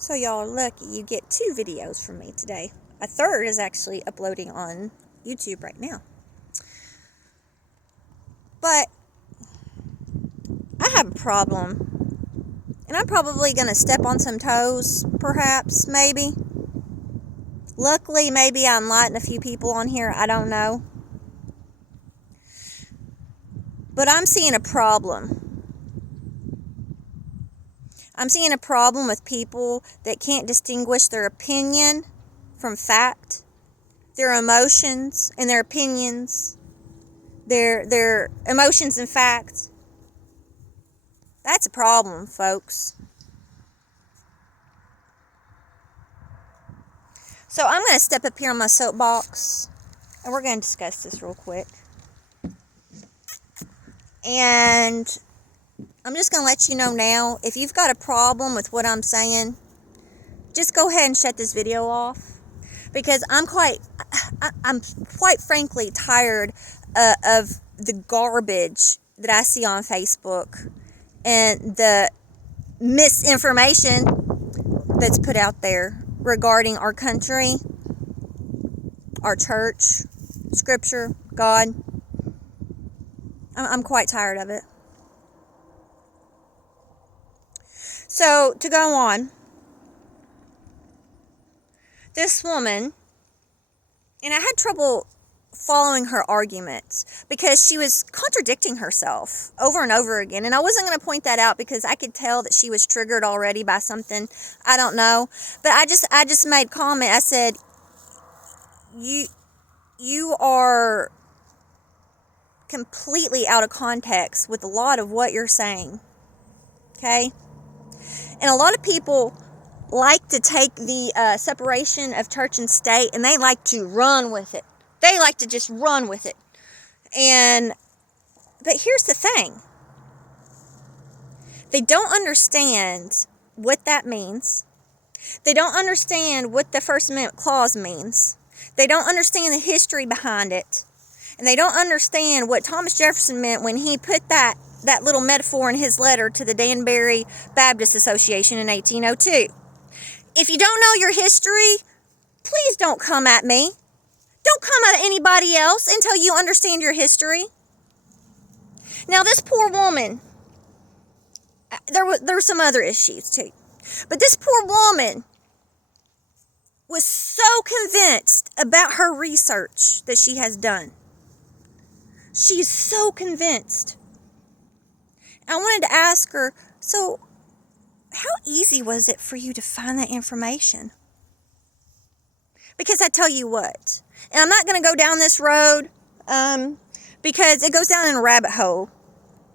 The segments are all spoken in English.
So y'all are lucky you get 2 videos from me today. A third is actually uploading on YouTube right now. But I have a problem. And I'm probably going to step on some toes, perhaps, maybe. Luckily, maybe I enlighten a few people on here. I don't know. But I'm seeing a problem. I'm seeing a problem with people that can't distinguish their opinion from fact, their emotions and their opinions, their emotions and facts. That's a problem, folks. So I'm going to step up here on my soapbox, and we're going to discuss this real quick. And I'm just going to let you know now, if you've got a problem with what I'm saying, just go ahead and shut this video off. Because I'm quite frankly tired of the garbage that I see on Facebook and the misinformation that's put out there regarding our country, our church, scripture, God. I'm quite tired of it. So, to go on, this woman, and I had trouble following her arguments because she was contradicting herself over and over again. And I wasn't going to point that out because I could tell that she was triggered already by something. I don't know. But I just made comment. I said, you are completely out of context with a lot of what you're saying. Okay? And a lot of people like to take the separation of church and state and they like to run with it. They like to just run with it. But here's the thing. They don't understand what that means. They don't understand what the First Amendment clause means. They don't understand the history behind it. And they don't understand what Thomas Jefferson meant when he put that little metaphor in his letter to the Danbury Baptist Association in 1802. If you don't know your history, please don't come at me. Don't come at anybody else until you understand your history. Now, this poor woman, there were some other issues too. But this poor woman was so convinced about her research that she has done. She's so convinced. I wanted to ask her, so how easy was it for you to find that information? Because I tell you what, and I'm not going to go down this road because it goes down in a rabbit hole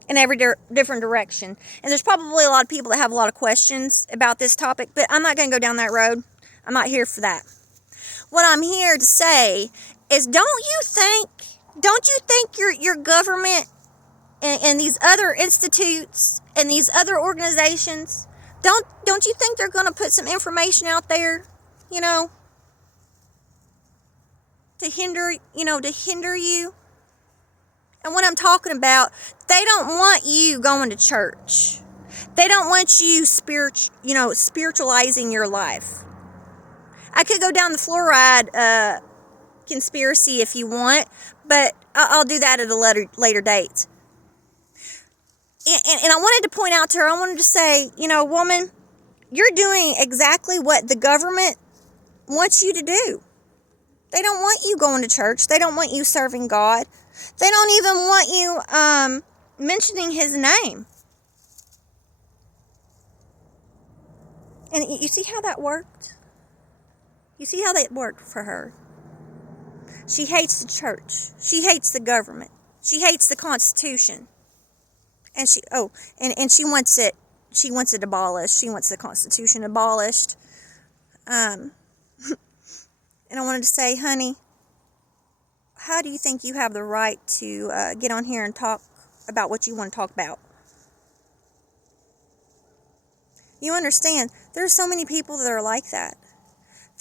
in every different direction. And there's probably a lot of people that have a lot of questions about this topic, but I'm not going to go down that road. I'm not here for that. What I'm here to say is, don't you think your government and these other institutes and these other organizations, don't you think they're going to put some information out there, to hinder you? And what I'm talking about, they don't want you going to church. They don't want you spiritualizing your life. I could go down the fluoride conspiracy if you want, but I'll do that at a later date. And I wanted to point out to her, I wanted to say, woman, you're doing exactly what the government wants you to do. They don't want you going to church. They don't want you serving God. They don't even want you mentioning his name. And you see how that worked? You see how that worked for her? She hates the church. She hates the government. She hates the Constitution. And she wants it abolished. She wants the Constitution abolished. And I wanted to say, honey, how do you think you have the right to get on here and talk about what you want to talk about? You understand, there are so many people that are like that.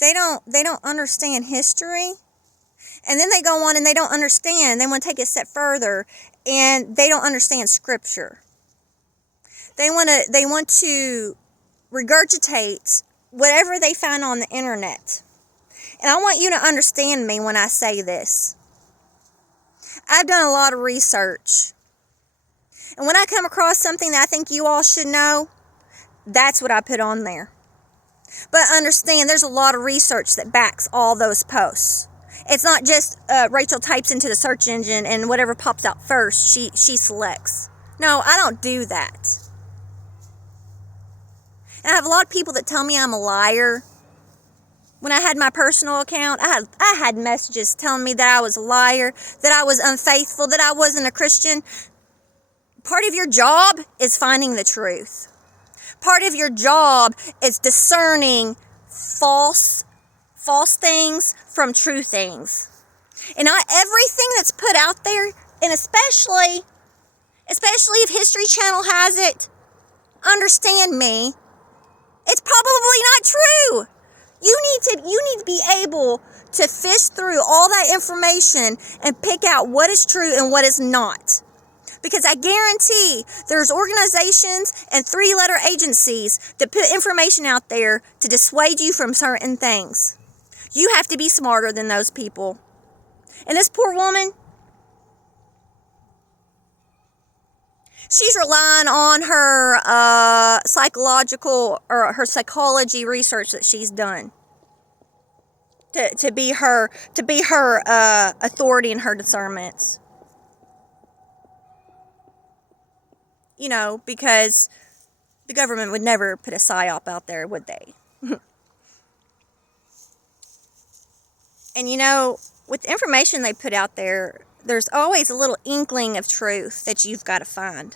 They don't understand history. And then they go on and they don't understand. They want to take it a step further, and they don't understand scripture. They want to regurgitate whatever they find on the internet. And I want you to understand me when I say this. I've done a lot of research. And when I come across something that I think you all should know, that's what I put on there. But understand, there's a lot of research that backs all those posts. It's not just Rachel types into the search engine and whatever pops out first, she selects. No, I don't do that. And I have a lot of people that tell me I'm a liar. When I had my personal account, I had messages telling me that I was a liar, that I was unfaithful, that I wasn't a Christian. Part of your job is finding the truth. Part of your job is discerning false things from true things. And not everything that's put out there, and especially if History Channel has it, understand me, it's probably not true. You need to be able to fish through all that information and pick out what is true and what is not. Because I guarantee there's organizations and 3-letter agencies that put information out there to dissuade you from certain things. You have to be smarter than those people. And this poor woman, she's relying on her psychological or her psychology research that she's done to be her authority in her discernments. You know, because the government would never put a psyop out there, would they? And you know, with the information they put out there, there's always a little inkling of truth that you've got to find.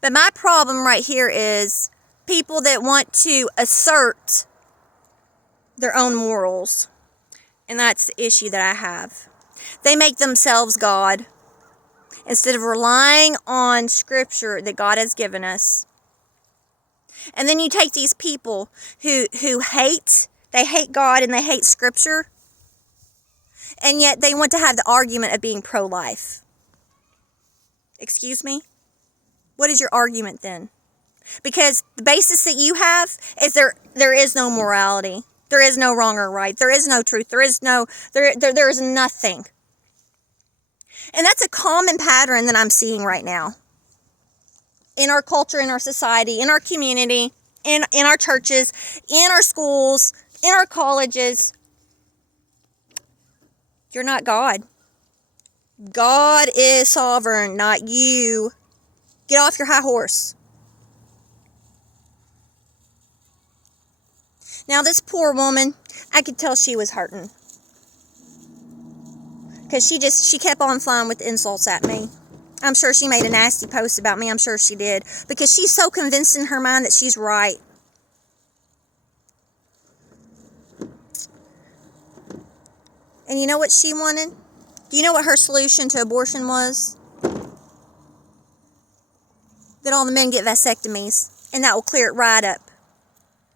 But my problem right here is people that want to assert their own morals. And that's the issue that I have. They make themselves God instead of relying on Scripture that God has given us. And then you take these people who hate God and they hate Scripture, and yet they want to have the argument of being pro-life. Excuse me? What is your argument then? Because the basis that you have is there is no morality. There is no wrong or right. There is no truth. There is nothing. And that's a common pattern that I'm seeing right now. In our culture, in our society, in our community, in our churches, in our schools, in our colleges. You're not God. God is sovereign, not you. Get off your high horse. Now this poor woman, I could tell she was hurting. Because she kept on flying with insults at me. I'm sure she made a nasty post about me. I'm sure she did. Because she's so convinced in her mind that she's right. And you know what she wanted? Do you know what her solution to abortion was? That all the men get vasectomies. And that will clear it right up.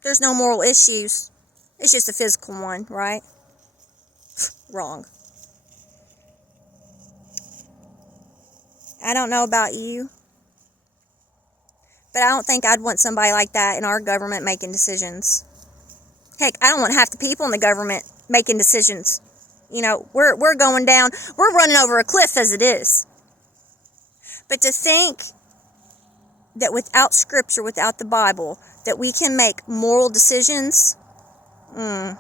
There's no moral issues. It's just a physical one, right? Wrong. I don't know about you, but I don't think I'd want somebody like that in our government making decisions. Heck, I don't want half the people in the government making decisions. You know, we're going down, we're running over a cliff as it is. But to think that without Scripture, without the Bible, that we can make moral decisions, we're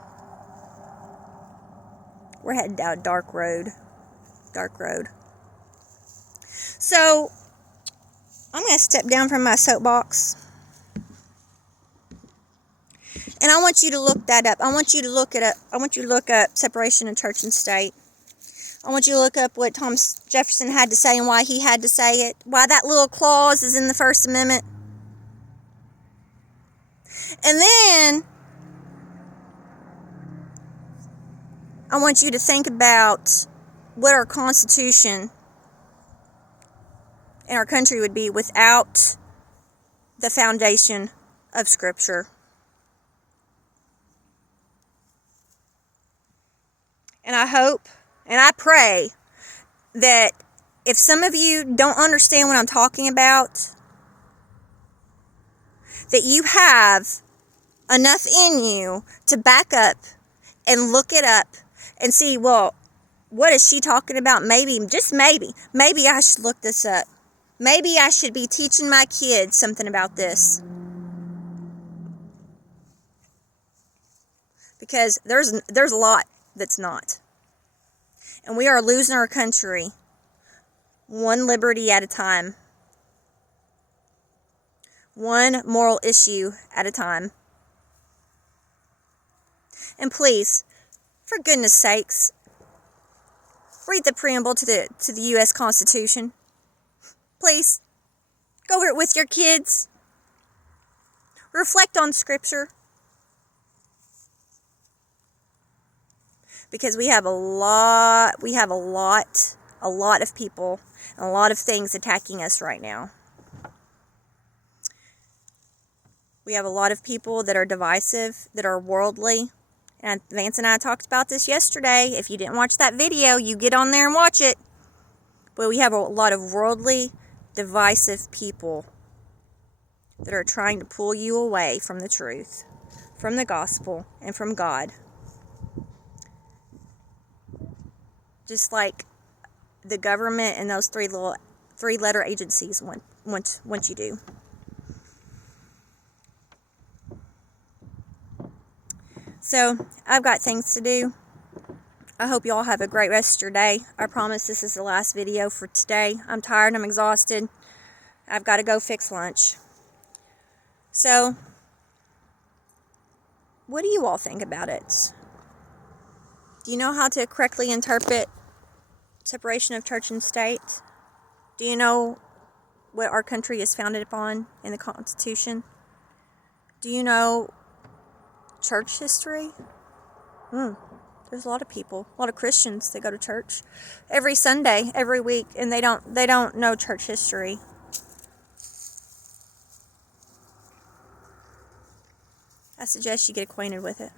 heading down a dark road. Dark road. So, I'm going to step down from my soapbox. And I want you to look that up. I want you to look up separation of church and state. I want you to look up what Thomas Jefferson had to say and why he had to say it. Why that little clause is in the First Amendment. And then, I want you to think about what our Constitution in our country would be without the foundation of Scripture. And I hope and I pray that if some of you don't understand what I'm talking about, that you have enough in you to back up and look it up and see, well, what is she talking about? Maybe, just maybe I should look this up. Maybe I should be teaching my kids something about this. Because there's a lot that's not. And we are losing our country one liberty at a time. One moral issue at a time. And please, for goodness sakes, read the preamble to the U.S. Constitution. Please, go over it with your kids. Reflect on Scripture. Because we have a lot of people and a lot of things attacking us right now. We have a lot of people that are divisive, that are worldly. And Vance and I talked about this yesterday. If you didn't watch that video, you get on there and watch it. But we have a lot of worldly, divisive people that are trying to pull you away from the truth, from the gospel, and from God. Just like the government and those three-letter agencies want you to. So, I've got things to do. I hope you all have a great rest of your day. I promise this is the last video for today. I'm tired. I'm exhausted. I've got to go fix lunch. So, what do you all think about it? Do you know how to correctly interpret separation of church and state? Do you know what our country is founded upon in the Constitution? Do you know church history? There's a lot of people, a lot of Christians that go to church every Sunday, every week, and they don't know church history. I suggest you get acquainted with it.